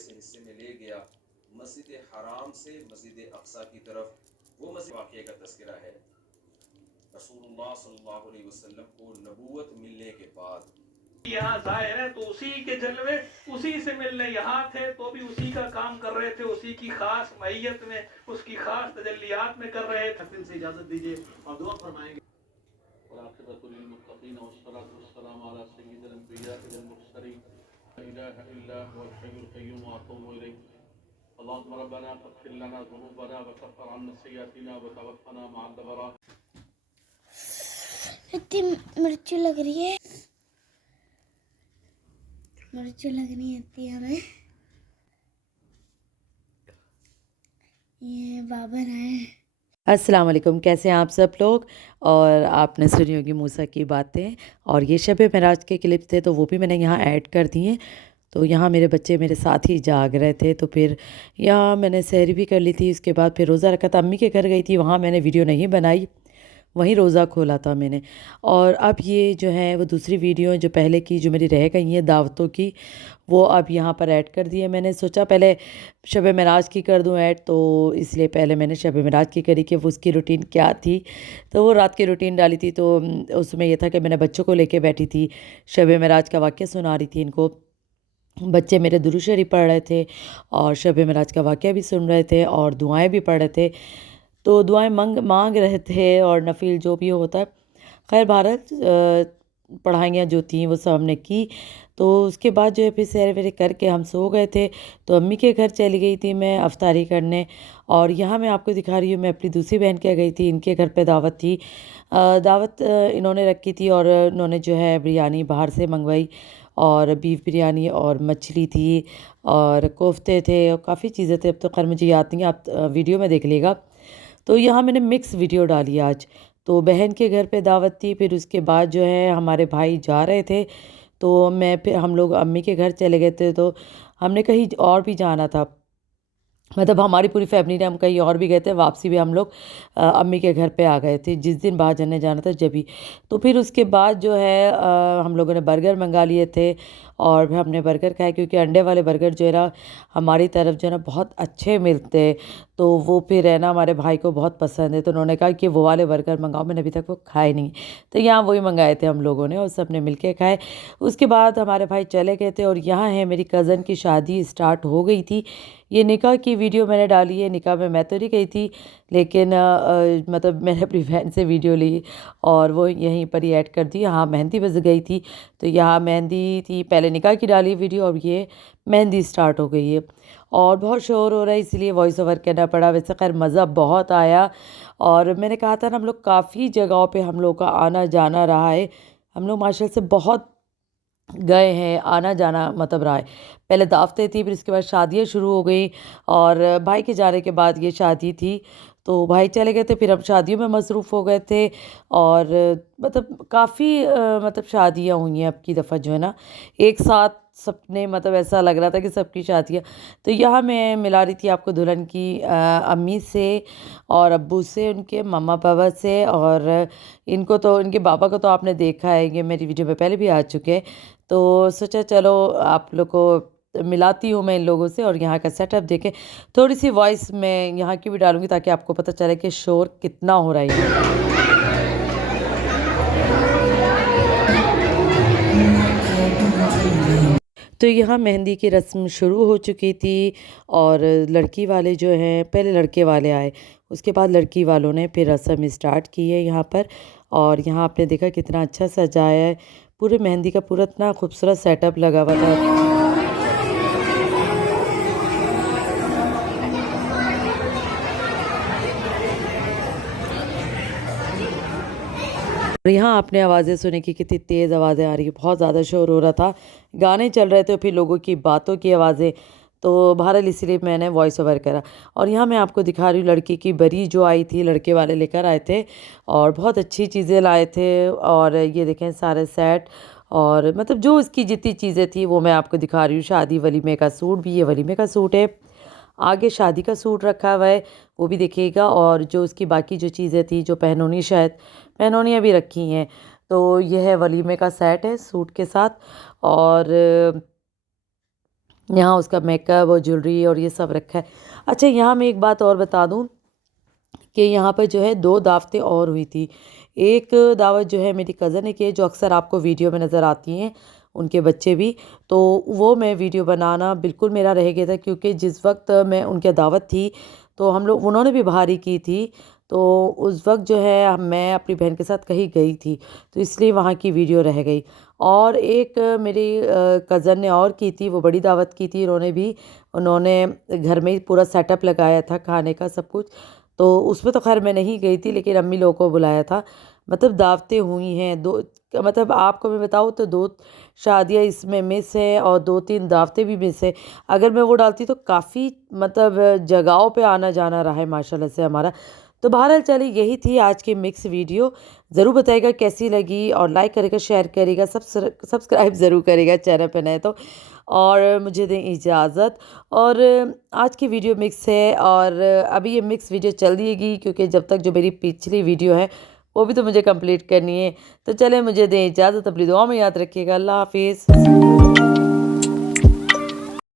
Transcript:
से हिस्से में ले गया मस्जिद हराम से मस्जिद अक्सा की तरफ, वो मस्जिद वाक़े का तज़किरा है। रसूलुल्लाह सल्लल्लाहु अलैहि वसल्लम को नबूवत मिलने के बाद यहाँ जाए हैं तो उसी के जलवे उसी से मिलने यहाँ थे तो भी उसी का काम कर रहे थे, उसी की खास मैयत में उसकी खास तजल्लियात में कर रहे थे। से इजाज़त दीजिए और दुआ फरमाएंगे। इतनी मिर्ची लग रही है, मिर्ची लगनी आती है हमें। ये बाबर आए। अस्सलाम वालेकुम, कैसे हैं आप सब लोग। और आपने सुनी होगी मूसा की बातें, और ये शब मेराज के क्लिप थे तो वो भी मैंने यहाँ ऐड कर दिए। तो यहाँ मेरे बच्चे मेरे साथ ही जाग रहे थे, तो फिर यहाँ मैंने सहरी भी कर ली थी। उसके बाद फिर रोज़ा रखा था, अम्मी के घर गई थी, वहाँ मैंने वीडियो नहीं बनाई, वहीं रोज़ा खोला था मैंने। और अब ये जो है वो दूसरी वीडियो जो पहले की जो मेरी रह गई हैं दावतों की, वो अब यहाँ पर ऐड कर दी है। मैंने सोचा पहले शब मेराज की कर दूँ ऐड, तो इसलिए पहले मैंने शब मेराज की करी कि वो उसकी रूटीन क्या थी। तो वो रात की रूटीन डाली थी, तो उसमें ये था कि मैंने बच्चों को लेके बैठी थी, शब मेराज का वाक़या सुना रही थी इनको। बच्चे मेरे दुरूद शरीफ पढ़ रहे थे और शब मेराज का वाक़या भी सुन रहे थे और दुआएं भी पढ़ रहे थे। तो दुआएं मांग रहे थे और नफिल जो भी होता है। खैर भारत पढ़ाइयाँ जो थी वो सब हमने की। तो उसके बाद जो है फिर सैर वैर करके हम सो गए थे। तो अम्मी के घर चली गई थी मैं अफ्तारी करने। और यहाँ मैं आपको दिखा रही हूँ, मैं अपनी दूसरी बहन के गई थी, इनके घर पे दावत थी। दावत इन्होंने रखी थी और इन्होंने जो है बिरयानी बाहर से मंगवाई, और बीफ बिरयानी और मछली थी और कोफ्ते थे और काफ़ी चीज़ें थे। अब तो खैर मुझे याद नहीं है, आप वीडियो में देख लेगा। तो यहाँ मैंने मिक्स वीडियो डाली आज। तो बहन के घर पे दावत थी, फिर उसके बाद जो है हमारे भाई जा रहे थे, तो मैं फिर हम लोग अम्मी के घर चले गए थे। तो हमने कहीं और भी जाना था, मतलब हमारी पूरी फैमिली ने हम कहीं और भी गए थे। वापसी भी हम लोग अम्मी के घर पे आ गए थे, जिस दिन बाहर जाने जाना था जब ही। तो फिर उसके बाद जो है हम लोगों ने बर्गर मंगा लिए थे और फिर हमने बर्गर खाए, क्योंकि अंडे वाले बर्गर जो है ना हमारी तरफ जो है ना बहुत अच्छे मिलते हैं। तो वो फिर है ना हमारे भाई को बहुत पसंद है, तो उन्होंने कहा कि वो वाले बर्गर मंगाओ, मैंने अभी तक वो खाए नहीं। तो यहाँ वही मंगाए थे हम लोगों ने और सब ने मिल के खाए। उसके बाद हमारे भाई चले गए थे और यहाँ है मेरी कज़न की शादी स्टार्ट हो गई थी। ये निकाह की वीडियो मैंने डाली है। निकाह में मैं तो नहीं गई थी, लेकिन मतलब मैंने अपनी बहन से वीडियो ली और वो यहीं पर ही ऐड कर दी। हाँ मेहंदी बज गई थी, तो यहाँ मेहंदी थी, पहले निकाह की डाली वीडियो और ये मेहंदी स्टार्ट हो गई है। और बहुत शोर हो रहा है इसलिए वॉइस ओवर करना पड़ा। वैसे खैर मज़ा बहुत आया। और मैंने कहा था ना हम लोग काफ़ी जगहों पे हम लोग का आना जाना रहा है। हम लोग माशाल्लाह से बहुत गए हैं, आना जाना मतलब रहा है। पहले दावतें थी, फिर उसके बाद शादियाँ शुरू हो गई और भाई के जाने के बाद ये शादी थी। तो भाई चले गए थे, फिर हम शादियों में मसरूफ़ हो गए थे। और मतलब काफ़ी मतलब शादियाँ हुई हैं अब की दफ़ा जो है ना एक साथ सबने, मतलब ऐसा लग रहा था कि सबकी शादियाँ। तो यहाँ मैं मिला रही थी आपको दुल्हन की अम्मी से और अब्बू से, उनके मम्मा पापा से। और इनको तो इनके बाबा को तो आपने देखा है, ये मेरी वीडियो में पहले भी आ चुके हैं। तो सोचा चलो आप लोग को मिलाती हूँ मैं इन लोगों से और यहाँ का सेटअप देखें। थोड़ी सी वॉइस मैं यहाँ की भी डालूँगी ताकि आपको पता चले कि शोर कितना हो रहा है। तो यहाँ मेहंदी की रस्म शुरू हो चुकी थी और लड़की वाले जो हैं, पहले लड़के वाले आए, उसके बाद लड़की वालों ने फिर रस्म स्टार्ट की है यहाँ पर। और यहाँ आपने देखा कितना अच्छा सजाया है, पूरे मेहंदी का पूरा इतना खूबसूरत सेटअप लगा हुआ था। और यहाँ आपने आवाज़ें सुनी कि कितनी तेज़ आवाज़ें आ रही है, बहुत ज़्यादा शोर हो रहा था, गाने चल रहे थे, फिर लोगों की बातों की आवाज़ें। तो बहरहाल इसीलिए मैंने वॉइस ओवर करा। और यहाँ मैं आपको दिखा रही हूँ लड़की की बरी जो आई थी, लड़के वाले लेकर आए थे और बहुत अच्छी चीज़ें लाए थे। और ये देखें सारे सेट, और मतलब जो उसकी जितनी चीज़ें थी वो मैं आपको दिखा रही हूँ। शादी वलीमे का सूट भी, ये वलीमे का सूट है, आगे शादी का सूट रखा हुआ है वो भी देखिएगा। और जो उसकी बाकी जो चीज़ें थी, जो पहनोनी, शायद पहनोनियाँ भी रखी हैं। तो यह है वलीमे का सेट है सूट के साथ। और यहाँ उसका मेकअप और ज्वेलरी और ये सब रखा है। अच्छा, यहाँ मैं एक बात और बता दूँ कि यहाँ पर जो है 2 दावतें और हुई थी। एक दावत जो है मेरी कज़न ने की है, जो अक्सर आपको वीडियो में नज़र आती हैं, उनके बच्चे भी। तो वो मैं वीडियो बनाना बिल्कुल मेरा रह गया था, क्योंकि जिस वक्त मैं उनके दावत थी तो हम लोग, उन्होंने भी बाहर ही की थी। तो उस वक्त जो है मैं अपनी बहन के साथ कहीं गई थी, तो इसलिए वहाँ की वीडियो रह गई। और एक मेरी कज़न ने और की थी, वो बड़ी दावत की थी उन्होंने घर में ही पूरा सेटअप लगाया था खाने का सब कुछ। तो उसमें तो खैर मैं नहीं गई थी, लेकिन अम्मी लोगों को बुलाया था। मतलब दावतें हुई हैं 2, मतलब आपको मैं बताऊँ तो 2 शादियाँ इसमें मिस है और 2-3 दावतें भी मिस है। अगर मैं वो डालती तो काफ़ी मतलब जगहों पे आना जाना रहा है माशाल्लाह से हमारा। तो बहरहाल चलिए, यही थी आज की मिक्स वीडियो। ज़रूर बताइएगा कैसी लगी, और लाइक करेगा, शेयर करेगा, सब्सक्राइब ज़रूर करेगा चैनल पे नए तो। और मुझे दें इजाज़त। और आज की वीडियो मिक्स है, और अभी ये मिक्स वीडियो चल देगी, क्योंकि जब तक जो मेरी पिछली वीडियो है वो भी तो मुझे कंप्लीट करनी है। तो चले, मुझे दें इजाज़त, अपनी दुआ में याद रखिएगा। अल्लाह हाफिज़।